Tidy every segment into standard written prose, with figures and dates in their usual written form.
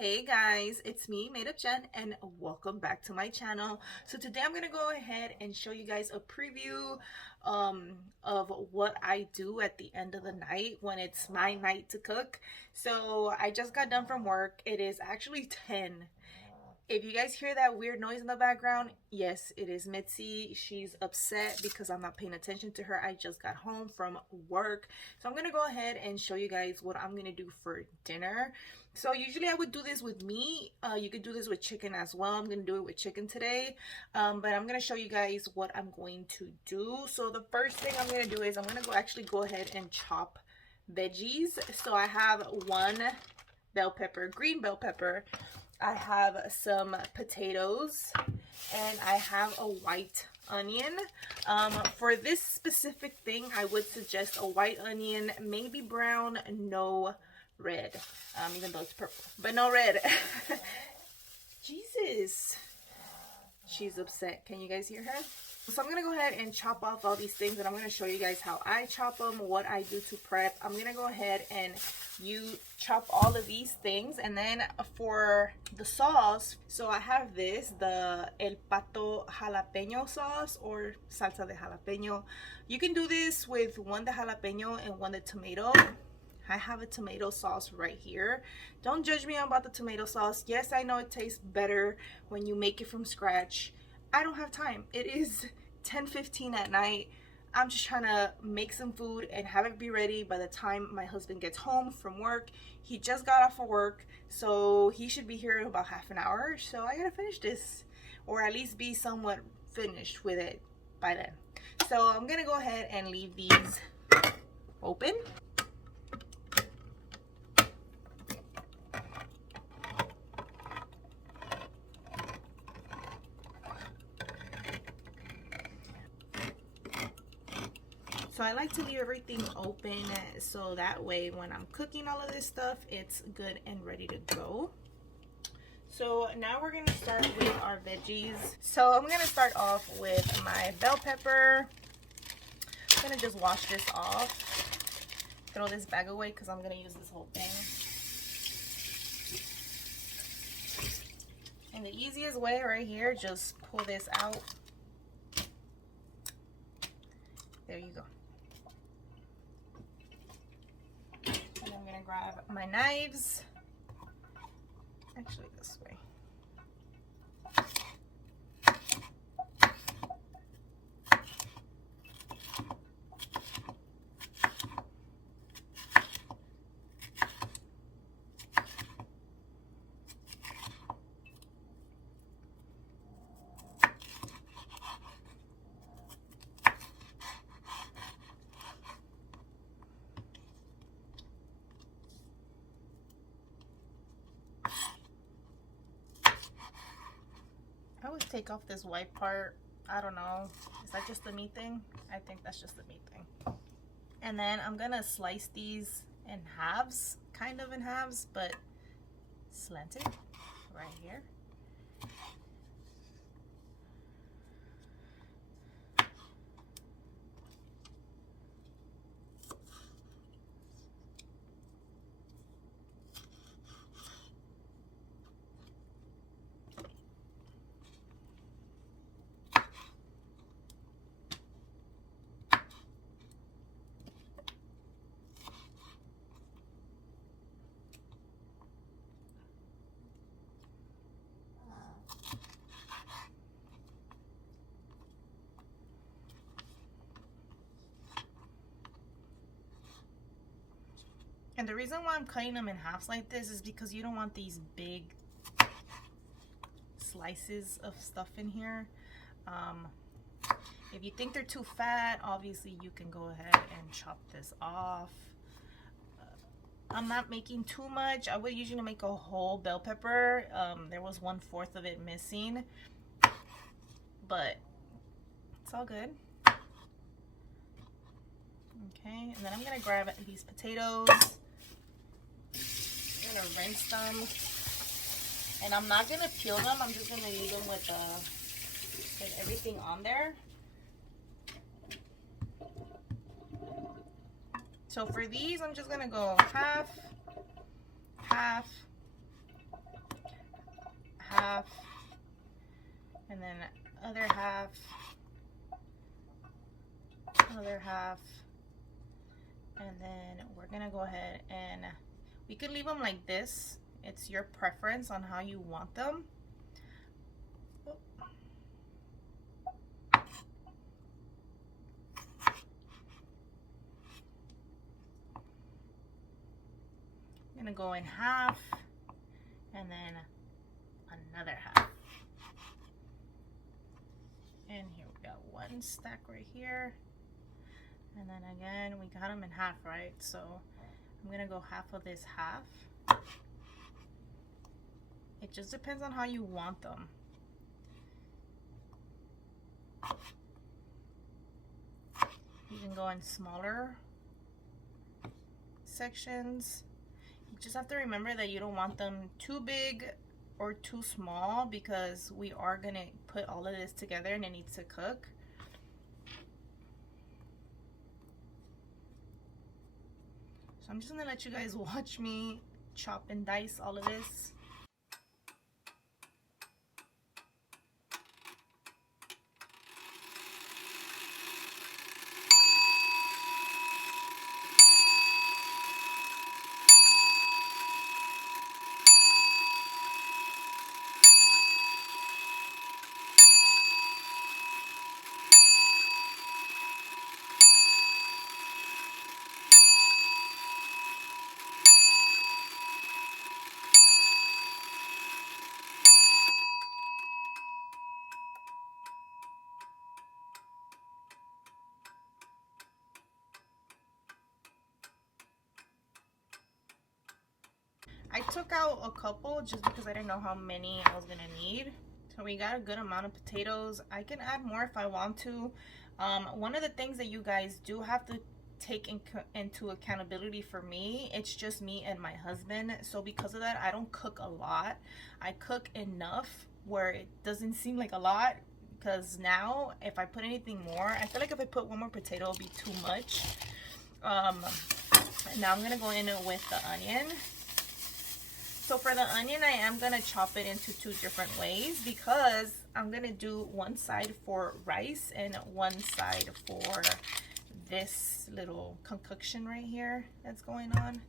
Hey guys, it's me, Made Up Jen, and welcome back to my channel. So today I'm gonna go ahead and show you guys a preview of what I do at the end of the night when it's my night to cook. So I just got done from work. It is actually 10. If you guys hear that weird noise in the background, yes, it is Mitzi. She's upset because I'm not paying attention to her. I just got home from work. So I'm going to go ahead and show you guys what I'm going to do for dinner. So usually I would do this with meat. You could do this with chicken as well. I'm going to do it with chicken today. But I'm going to show you guys what I'm going to do. So the first thing I'm going to do is I'm going to go ahead and chop veggies. So I have one green bell pepper. I have some potatoes, and I have a white onion. For this specific thing, I would suggest a white onion, maybe brown, no red, even though it's purple, but no red. Jesus, she's upset. Can you guys hear her? So I'm gonna go ahead and chop off all these things, and I'm gonna show you guys how I chop them, what I do to prep. I'm gonna go ahead and chop all of these things, and then for the sauce, so I have this, the El Pato Jalapeno sauce or salsa de jalapeno. You can do this with one de jalapeno and one de tomato. I have a tomato sauce right here. Don't judge me about the tomato sauce. Yes, I know it tastes better when you make it from scratch. I don't have time. It is 10:15 at night. I'm just trying to make some food and have it be ready by the time my husband gets home from work. He just got off of work, so he should be here in about half an hour. So I gotta finish this, or at least be somewhat finished with it by then. So I'm gonna go ahead and leave these open. So I like to leave everything open so that way when I'm cooking all of this stuff, it's good and ready to go. So now we're gonna start with our veggies. So I'm gonna start off with my bell pepper. I'm gonna just wash this off. Throw this bag away because I'm gonna use this whole thing. And the easiest way right here, just pull this out. There you go. And I'm gonna grab my knives. Actually, this way. I would take off this white part. I don't know. Is that just the meat thing? I think that's just the meat thing. And then I'm gonna slice these in halves, kind of in halves, but slanted right here. And the reason why I'm cutting them in halves like this is because you don't want these big slices of stuff in here. If you think they're too fat, obviously you can go ahead and chop this off. I'm not making too much. I would usually make a whole bell pepper. There was 1/4 of it missing, but it's all good. Okay, and then I'm gonna grab these potatoes. I'm gonna rinse them, and I'm not gonna peel them. I'm just gonna leave them with everything on there. So for these, I'm just gonna go half, half, half, and then other half, other half, and then we're gonna go ahead and we could leave them like this. It's your preference on how you want them. I'm gonna go in half and then another half. And here we got one stack right here. And then again, we got them in half, right? So I'm gonna go half of this half. It just depends on how you want them. You can go in smaller sections. You just have to remember that you don't want them too big or too small, because we are gonna put all of this together and it needs to cook. So I'm just gonna let you guys watch me chop and dice all of this. I took out a couple just because I didn't know how many I was gonna need. So we got a good amount of potatoes. I can add more if I want to. One of the things that you guys do have to take into accountability for me, it's just me and my husband. So because of that, I don't cook a lot. I cook enough where it doesn't seem like a lot, because now if I put anything more, I feel like if I put one more potato, it'll be too much. Now I'm gonna go in with the onion. So for the onion, I am gonna chop it into two different ways, because I'm gonna do one side for rice and one side for this little concoction right here that's going on.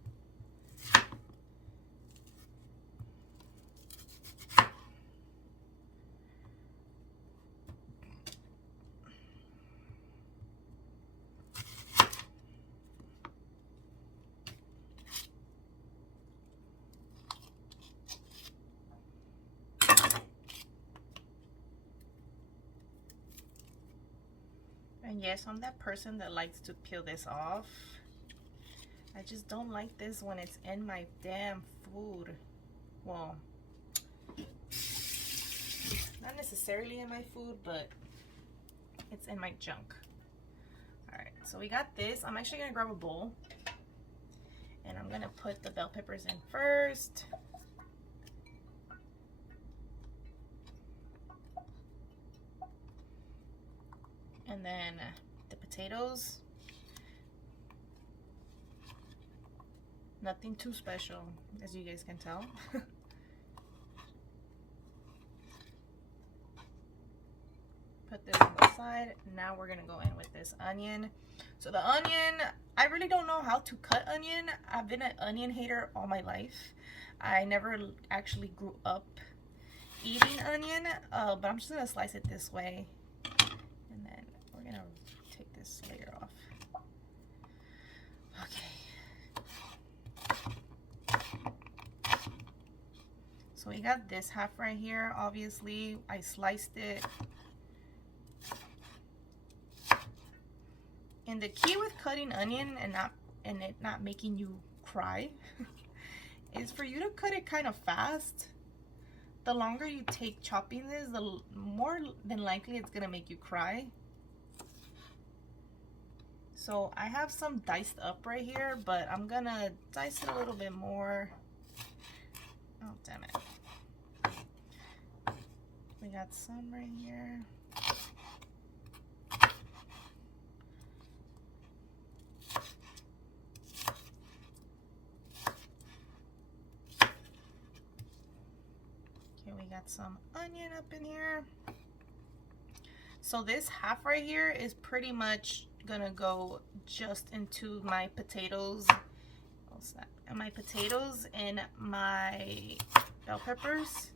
And yes, I'm that person that likes to peel this off. I just don't like this when it's in my damn food. Well, not necessarily in my food, but it's in my junk. Alright, so we got this. I'm actually gonna grab a bowl, and I'm gonna put the bell peppers in first. And then the potatoes. Nothing too special, as you guys can tell. Put this on the side. Now we're gonna go in with this onion. So the onion, I really don't know how to cut onion. I've been an onion hater all my life. I never actually grew up eating onion, but I'm just gonna slice it this way. And then we're gonna take this layer off. Okay. So we got this half right here. Obviously, I sliced it. And the key with cutting onion and it not making you cry is for you to cut it kind of fast. The longer you take chopping this, the more than likely it's gonna make you cry. So I have some diced up right here, but I'm gonna dice it a little bit more. Oh, damn it. We got some right here. Okay, we got some onion up in here. So this half right here is pretty much gonna go just into my potatoes. What's that? And my potatoes and my bell peppers.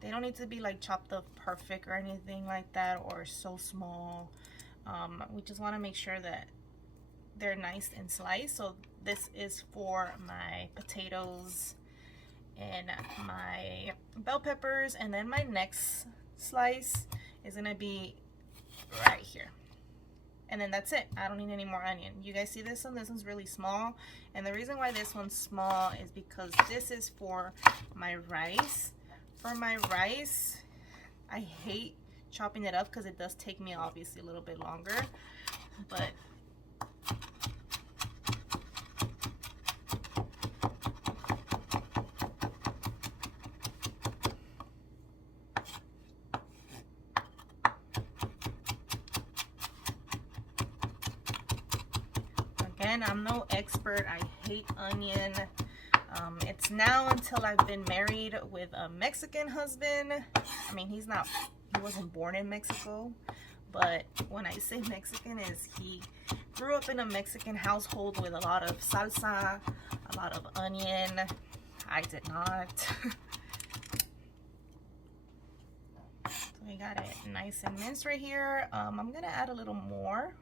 They don't need to be like chopped up perfect or anything like that, or so small. We just want to make sure that they're nice and sliced. So this is for my potatoes and my bell peppers, and then my next slice is gonna be right here, and then that's it. I don't need any more onion. You guys see this one? This one's really small, and the reason why this one's small is because this is for my rice. For my rice, I hate chopping it up because it does take me obviously a little bit longer, but again, I'm no expert. I hate onion. It's now until I've been married with a Mexican husband. I mean, he wasn't born in Mexico, but when I say Mexican, is he grew up in a Mexican household with a lot of salsa, a lot of onion. I did not. So we got it nice and minced right here. I'm gonna add a little more.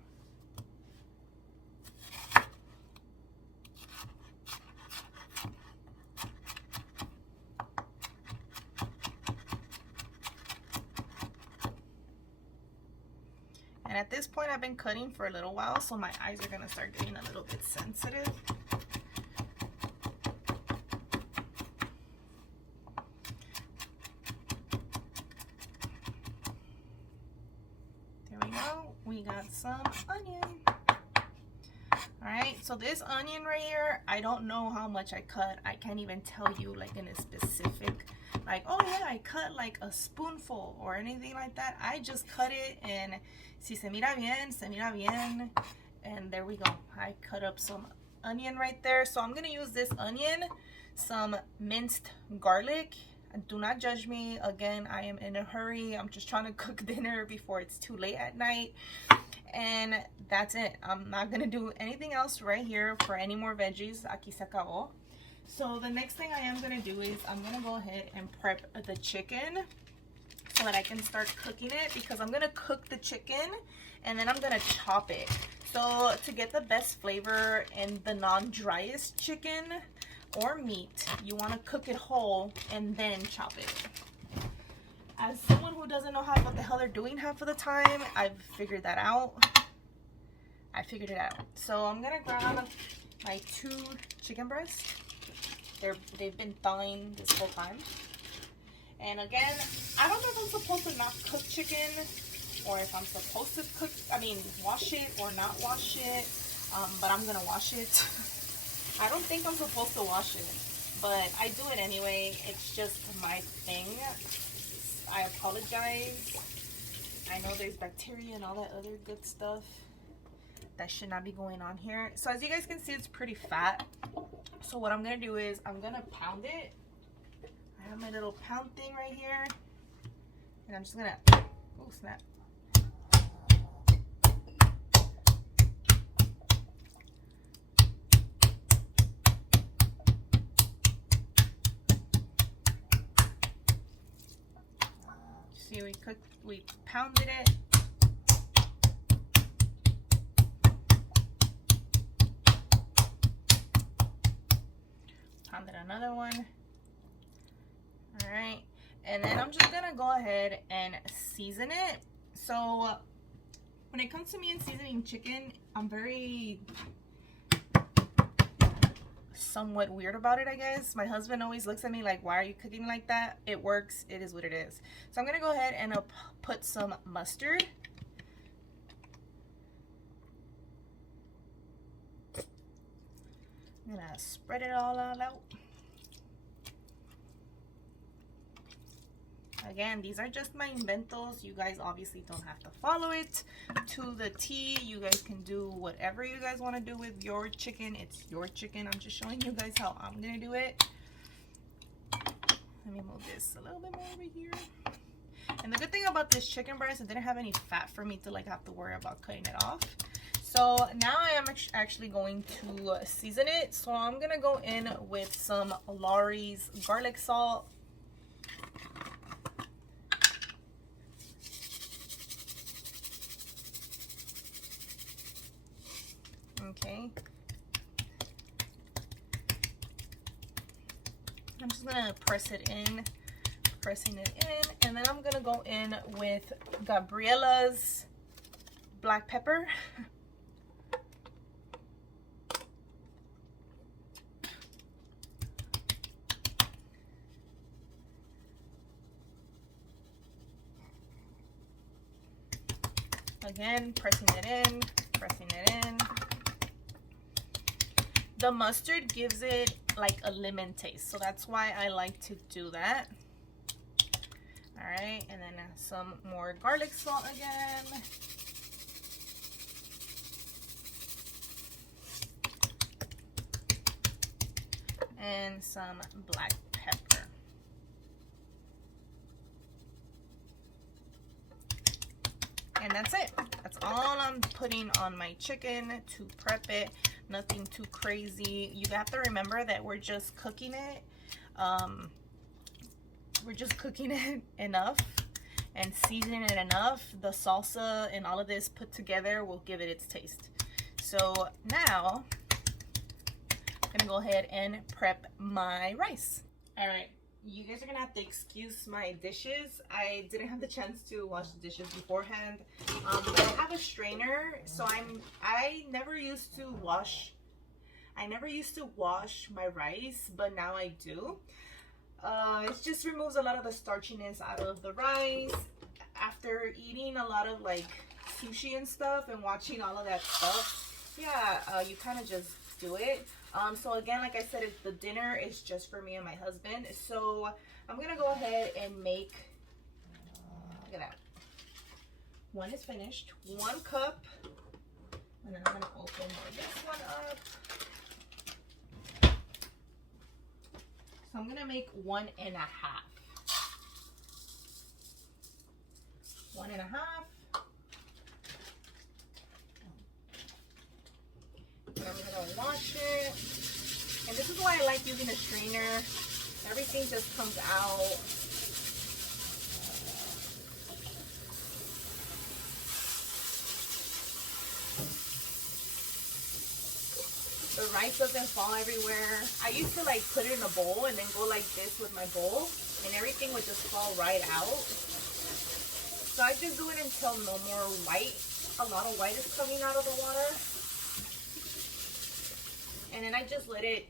And at this point, I've been cutting for a little while, so my eyes are gonna start getting a little bit sensitive. There we go. We got some onion. All right, so this onion right here, I don't know how much I cut. I can't even tell you like in a specific, like, oh yeah, I cut like a spoonful or anything like that. I just cut it, and si se mira bien, se mira bien. And there we go. I cut up some onion right there. So I'm gonna use this onion, some minced garlic. Do not judge me. Again, I am in a hurry. I'm just trying to cook dinner before it's too late at night. And that's it. I'm not gonna do anything else right here for any more veggies. Aquí se acabó. So the next thing I am gonna do is I'm gonna go ahead and prep the chicken so that I can start cooking it, because I'm gonna cook the chicken and then I'm gonna chop it. So to get the best flavor in the non-driest chicken or meat, you wanna cook it whole and then chop it. As someone who doesn't know what the hell they're doing half of the time, I've figured that out. I figured it out. So I'm gonna grab my 2 chicken breasts. They've been thawing this whole time. And again, I don't know if I'm supposed to not cook chicken, or if I'm supposed to wash it or not wash it. But I'm gonna wash it. I don't think I'm supposed to wash it, but I do it anyway. It's just my thing. I apologize. I know there's bacteria and all that other good stuff that should not be going on here. So as you guys can see, it's pretty fat. So what I'm gonna do is I'm gonna pound it. I have my little pound thing right here, and I'm just gonna, oh snap. See, we pounded it. Pounded another one. All right, and then I'm just gonna go ahead and season it. So when it comes to me and seasoning chicken, I'm very somewhat weird about it, I guess. My husband always looks at me like, why are you cooking like that? It works. It is what it is. So I'm gonna go ahead and put some mustard. I'm gonna spread it all out. Again, these are just my inventos. You guys obviously don't have to follow it to the T. You guys can do whatever you guys want to do with your chicken. It's your chicken. I'm just showing you guys how I'm gonna do it. Let me move this a little bit more over here. And the good thing about this chicken breast, it didn't have any fat for me to like have to worry about cutting it off. So now I am actually going to season it. So I'm gonna go in with some Lawry's garlic salt. Okay. I'm just gonna press it in, pressing it in, and then I'm gonna go in with Gabriella's black pepper. Again, pressing it in, pressing it in. The mustard gives it like a lemon taste, so that's why I like to do that. All right, and then some more garlic salt again. And some black pepper. And that's it. That's all I'm putting on my chicken to prep it. Nothing too crazy. You have to remember that we're just cooking it. We're just cooking it enough and seasoning it enough. The salsa and all of this put together will give it its taste. So now I'm gonna go ahead and prep my rice. All right. You guys are gonna have to excuse my dishes. I didn't have the chance to wash the dishes beforehand, but I have a strainer, so I never used to wash my rice, but now I do. It just removes a lot of the starchiness out of the rice. After eating a lot of like sushi and stuff and watching all of that stuff, yeah, you kind of just do it. So again, like I said, the dinner is just for me and my husband. So I'm gonna go ahead and make, look at that. One is finished, 1 cup. And then I'm gonna open this one up. So I'm gonna make 1 1/2. 1 1/2. And I'm gonna wash it. And this is why I like using a strainer. Everything just comes out. The rice doesn't fall everywhere. I used to like put it in a bowl and then go like this with my bowl, and everything would just fall right out. So I just do it until no more white, a lot of white is coming out of the water. And then I just let it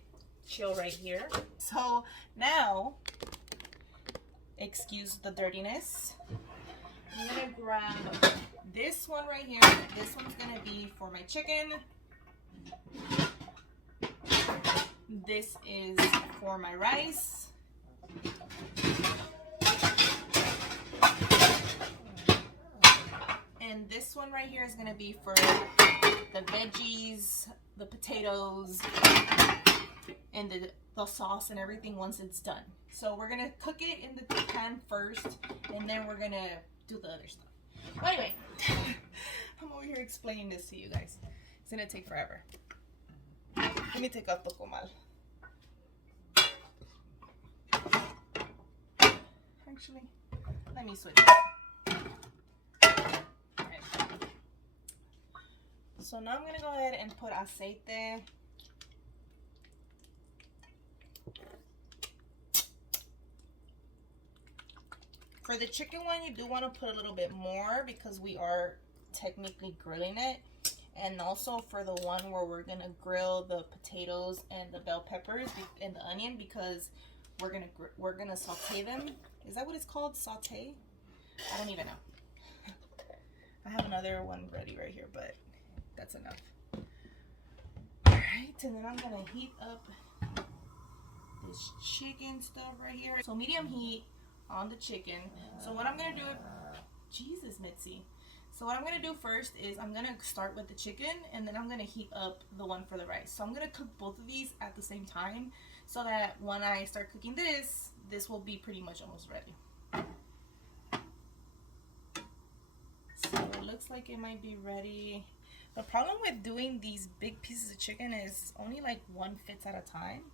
chill right here. So now, excuse the dirtiness, I'm gonna grab this one right here. This one's gonna be for my chicken. This is for my rice. And this one right here is gonna be for the veggies, the potatoes, and the sauce and everything once it's done. So we're gonna cook it in the pan first, and then we're gonna do the other stuff. But anyway, I'm over here explaining this to you guys. It's gonna take forever. Let me take off the comal. Actually, let me switch it. Okay. So now I'm gonna go ahead and put aceite. For the chicken one, you do want to put a little bit more because we are technically grilling it. And also for the one where we're gonna grill the potatoes and the bell peppers and the onion, because we're gonna saute them. Is that what it's called? Saute? I don't even know. I have another one ready right here, but that's enough. All right, and then I'm gonna heat up this chicken stuff right here. So medium heat on the chicken. So what I'm gonna do, Jesus, Mitzi. So what I'm gonna do first is I'm gonna start with the chicken, and then I'm gonna heat up the one for the rice. So I'm gonna cook both of these at the same time, so that when I start cooking this, this will be pretty much almost ready. So it looks like it might be ready. The problem with doing these big pieces of chicken is only like one fits at a time.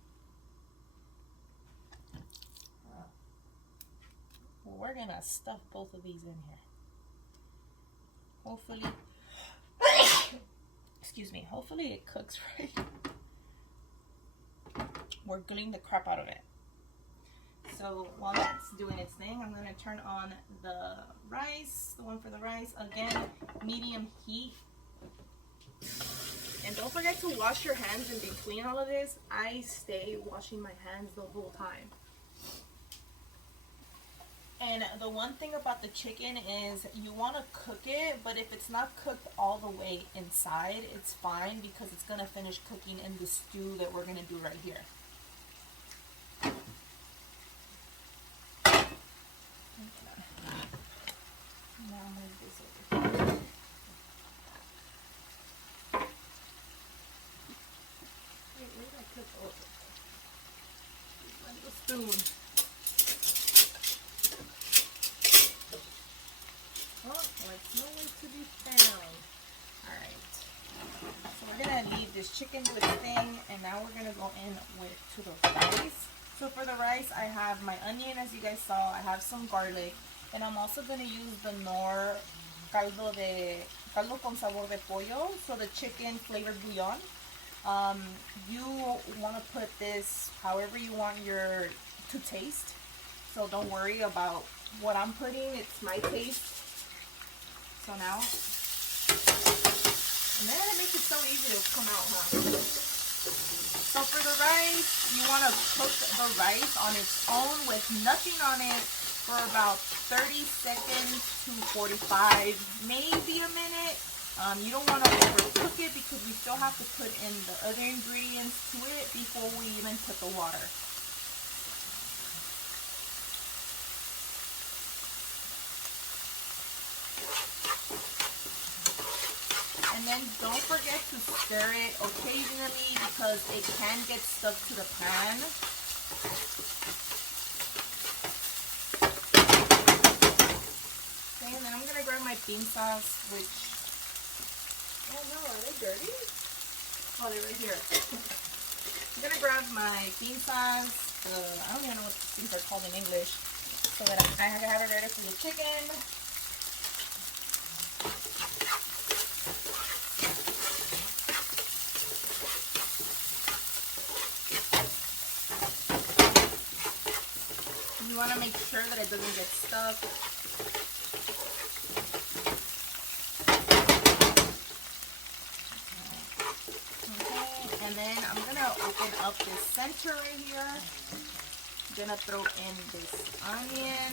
Well, we're gonna stuff both of these in here. Hopefully, excuse me, hopefully it cooks right. We're grilling the crap out of it. So while that's doing its thing, I'm gonna turn on the rice, the one for the rice. Again, medium heat. And don't forget to wash your hands in between all of this. I stay washing my hands the whole time. And the one thing about the chicken is you want to cook it, but if it's not cooked all the way inside, it's fine because it's going to finish cooking in the stew that we're going to do right here. Now move this over here. Wait, where did I cook? Oh, my little spoon. It's nowhere to be found. Alright. So we're going to leave this chicken do its thing, and now we're going to go in to the rice. So for the rice, I have my onion, as you guys saw. I have some garlic. And I'm also going to use the Knorr caldo con sabor de pollo. So the chicken flavored bouillon. You want to put this however you want to taste. So don't worry about what I'm putting. It's my taste. So now, and then it makes it so easy to come out, huh? So for the rice, you want to cook the rice on its own with nothing on it for about 30 seconds to 45, maybe a minute. You don't want to overcook it because we still have to put in the other ingredients to it before we even put the water. And then don't forget to stir it occasionally because it can get stuck to the pan. Okay, and then I'm going to grab my bean sauce, which, oh no, are they dirty? Oh, they're right here. I'm going to grab my bean sauce, I don't even know what these are called in English, so that I have it ready for the chicken. You want to make sure that it doesn't get stuck. Okay, and then I'm going to open up this center right here. I'm going to throw in this onion.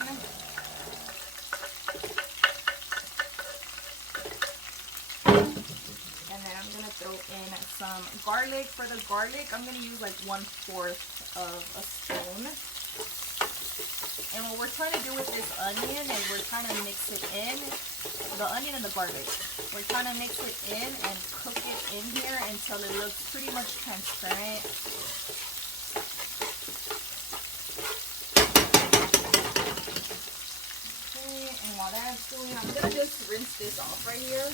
And then I'm going to throw in some garlic. For the garlic, I'm going to use like 1/4 of a spoon. And what we're trying to do with this onion is we're trying to mix it in, the onion and the garlic. We're trying to mix it in and cook it in here until it looks pretty much transparent. Okay, and while that's doing, I'm going to just rinse this off right here.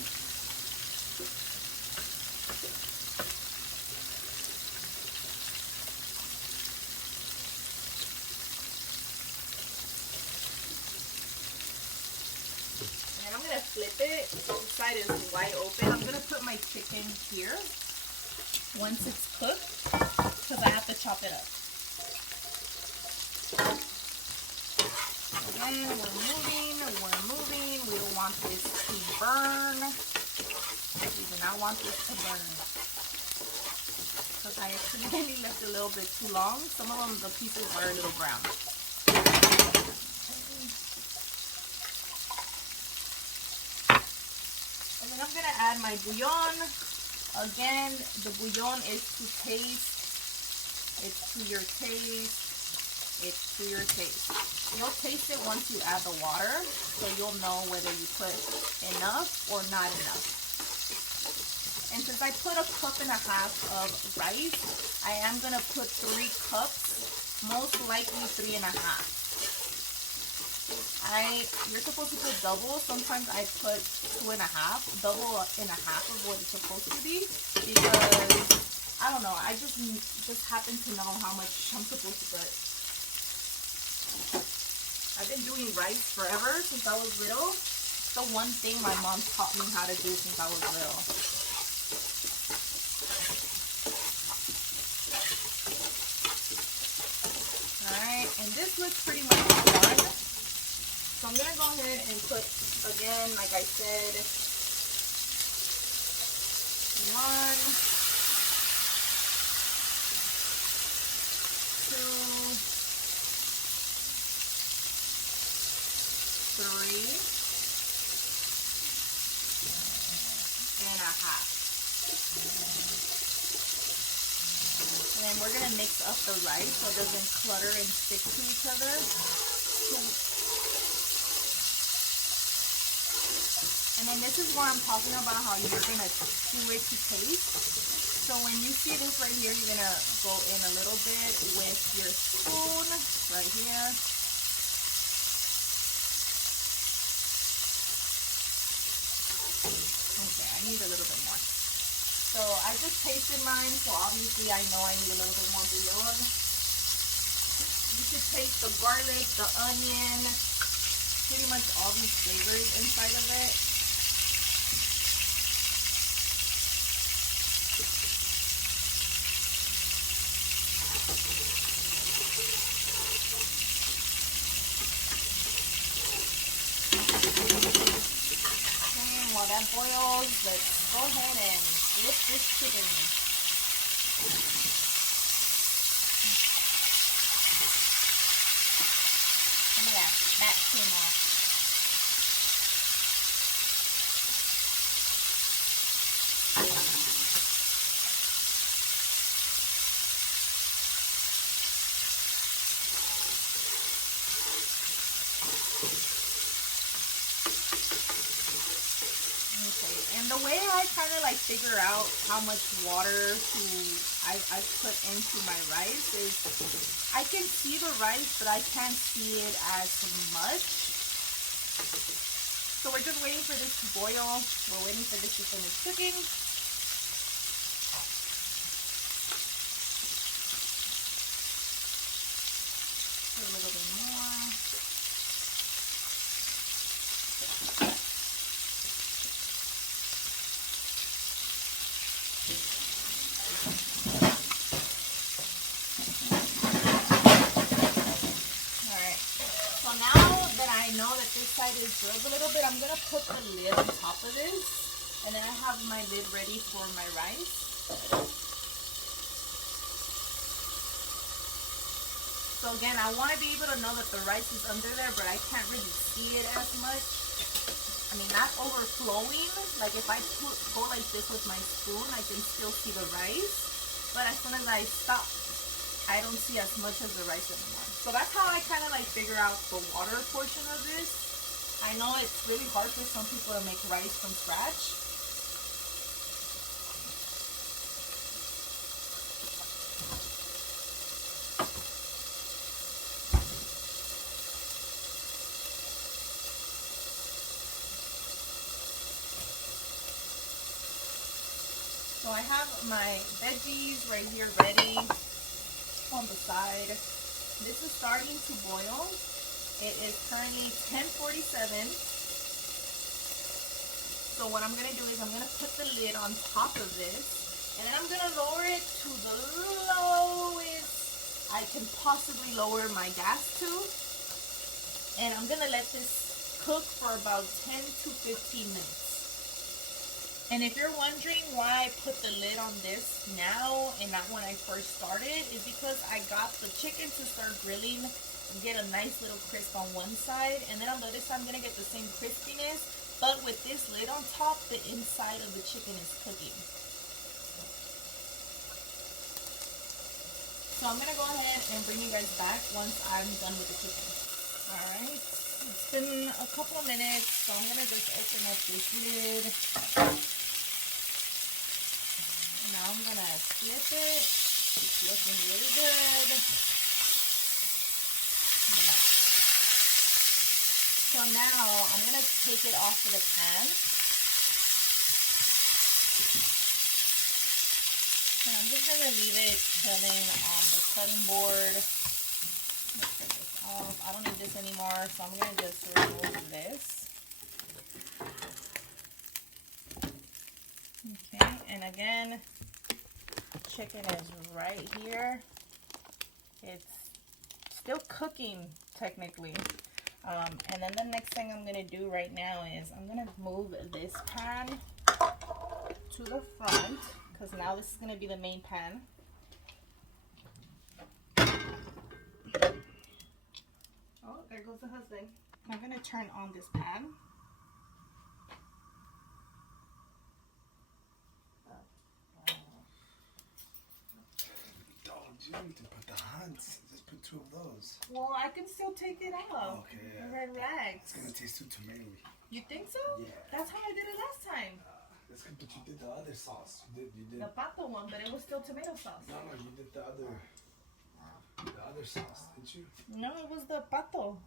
Flip it, the side is wide open. I'm going to put my chicken here once it's cooked because I have to chop it up. Again, we're moving. We don't want this to burn. We do not want this to burn. Because I accidentally left it a little bit too long. Some of them, the pieces are a little brown. And then I'm going to add my bouillon. Again, the bouillon is to taste. It's to your taste. It's to your taste. You'll taste it once you add the water, so you'll know whether you put enough or not enough. And since I put 1.5 cups of rice, I am going to put 3 cups most likely 3.5. You're supposed to put double. Sometimes I put 2.5, double and a half of what it's supposed to be, because I don't know. I just happen to know how much I'm supposed to put. I've been doing rice forever, since I was little. It's the one thing my mom taught me how to do since I was little. Alright, and this looks pretty much done. So I'm going to go ahead and put, again, like I said, 1, 2, 3.5. And then we're going to mix up the rice so it doesn't clutter and stick to each other. And then this is where I'm talking about how you're going to do it to taste. So when you see this right here, you're going to go in a little bit with your spoon right here. Okay, I need a little bit more. So I just tasted mine, so obviously I know I need a little bit more bouillon. You should taste the garlic, the onion, pretty much all these flavors inside of it. And while that boils, let's go ahead and flip this chicken. Some of that fat came off. And the way I kind of like figure out how much water I put into my rice is I can see the rice, but I can't see it as much. So we're just waiting for this to boil. We're waiting for this to finish cooking. A little bit more. I know that this side is good a little bit. I'm gonna put the lid on top of this, and then I have my lid ready for my rice. So again, I want to be able to know that the rice is under there, but I can't really see it as much. I mean, not overflowing. Like if I go like this with my spoon, I can still see the rice, but as soon as I stop, I don't see as much of the rice anymore. So that's how I kind of like figure out the water portion of this. I know it's really hard for some people to make rice from scratch. So I have my veggies right here ready on the side. This is starting to boil. It is currently 10:47. So what I'm going to do is I'm going to put the lid on top of this, and then I'm going to lower it to the lowest I can possibly lower my gas to. And I'm going to let this cook for about 10 to 15 minutes. And if you're wondering why I put the lid on this now and not when I first started, is because I got the chicken to start grilling and get a nice little crisp on one side, and then on the other side I'm going to get the same crispiness, but with this lid on top, the inside of the chicken is cooking. So I'm going to go ahead and bring you guys back once I'm done with the chicken. Alright, it's been a couple of minutes, so I'm going to just open up this lid. Now I'm gonna flip it. It's looking really good. So now I'm going to take it off of the pan. And I'm just going to leave it chilling on the cutting board. Let's get this off. I don't need this anymore, so I'm going to just remove this. Okay, and again, chicken is right here. It's still cooking technically. And then the next thing I'm going to do right now is I'm going to move this pan to the front, because now this is going to be the main pan. Oh, there goes the husband. I'm going to turn on this pan. You need to put the hands. Just put 2 of those. Well, I can still take it out. Okay, yeah. Relax. It's gonna taste too tomatoey. You think so? Yeah. That's how I did it last time. That's good, but you did the other sauce. You did the Pato one, but it was still tomato sauce. No, you did the other sauce, didn't you? No, it was the Pato.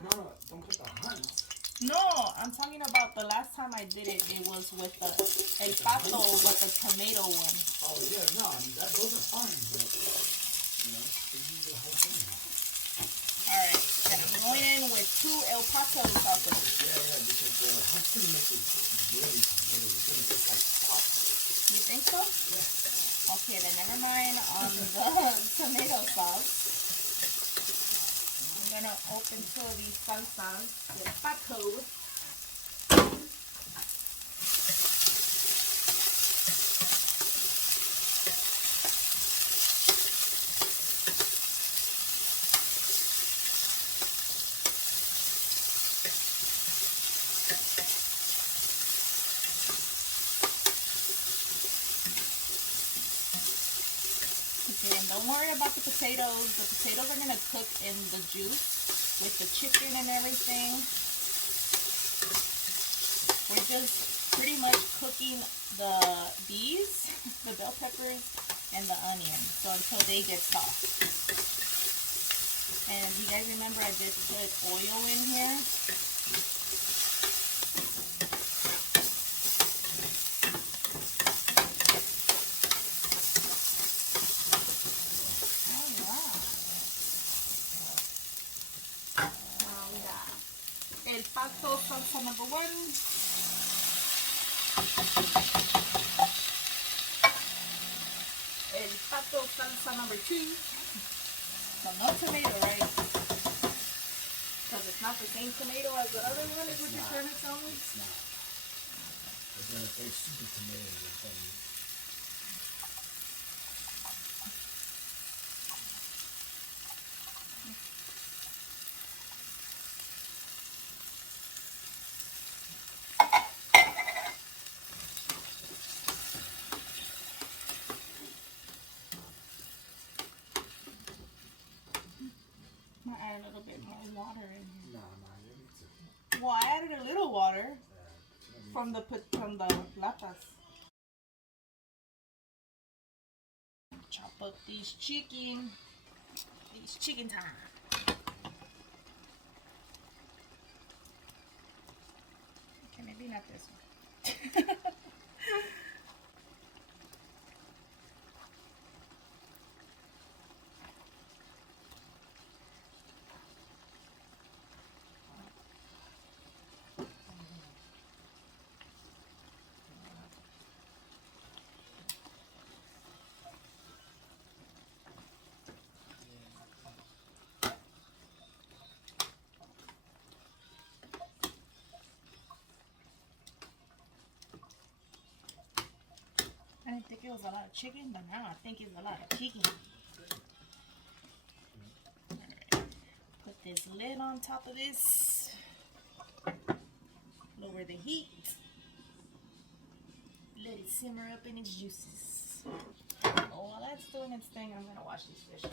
No, don't put the hands. No, I'm talking about the last time I did it. It was with the El Pato, with the tomato one. Oh yeah, no, those are fine, but you know, use the whole thing. All right, and I'm going in with 2 El Pato sauces. Yeah, because the hot's gonna make it really tomato. It's gonna taste like pasta. You think so? Yeah. Okay, then never mind on the tomato sauce. I'm gonna open 2 of these salsas with Pato. And don't worry about the potatoes. The potatoes are going to cook in the juice with the chicken and everything. We're just pretty much cooking the bees, the bell peppers, and the onion. So until they get soft. And you guys remember I did put oil in here. El Pato salsa number 1. El Pato salsa number 2. So no tomato, right? Because it's not the same tomato as the other one, is what you're trying to tell me? It's not. It's gonna taste super tomato. Add a little bit more water in here. No, you need to. Well, I added a little water from the latas. Chop up these chicken. It's chicken time. Okay, maybe not this one. I didn't think it was a lot of chicken, but now I think it's a lot of chicken. Alright, put this lid on top of this. Lower the heat. Let it simmer up in its juices. Oh, while that's doing its thing, I'm gonna wash these dishes.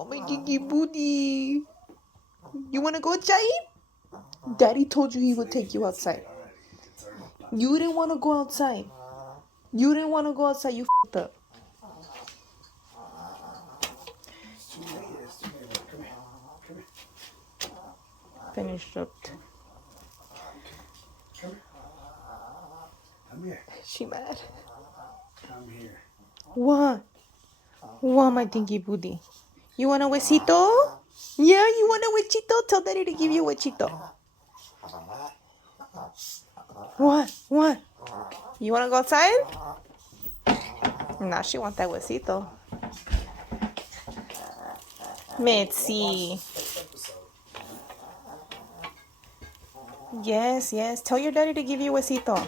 Oh, my dinky booty. You want to go outside? Daddy told you he would take you outside. You didn't want to go outside. You didn't want to go outside. You f***ed up. It's too late. It's too late. Come here. Come here. Finished up. Come here. Come here. She mad. Come here. What? What, my dinky booty? You want a huesito? Yeah, you want a huesito? Tell daddy to give you a huesito. What? What? You want to go outside? Nah, she want that huesito. Mitzi. Yes, yes. Tell your daddy to give you a huesito.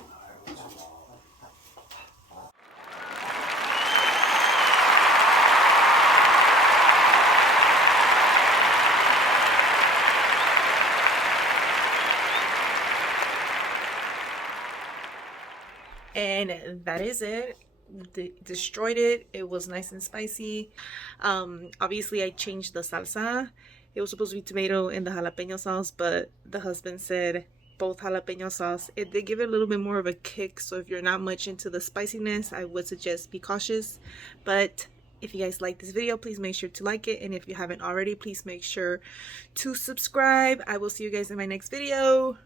And that is it. Destroyed it. It was nice and spicy. Obviously I changed the salsa. It was supposed to be tomato and the jalapeno sauce, but the husband said both jalapeno sauce. They give it a little bit more of a kick, so if you're not much into the spiciness, I would suggest be cautious. But if you guys like this video, please make sure to like it, and if you haven't already, please make sure to subscribe. I will see you guys in my next video.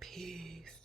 Peace.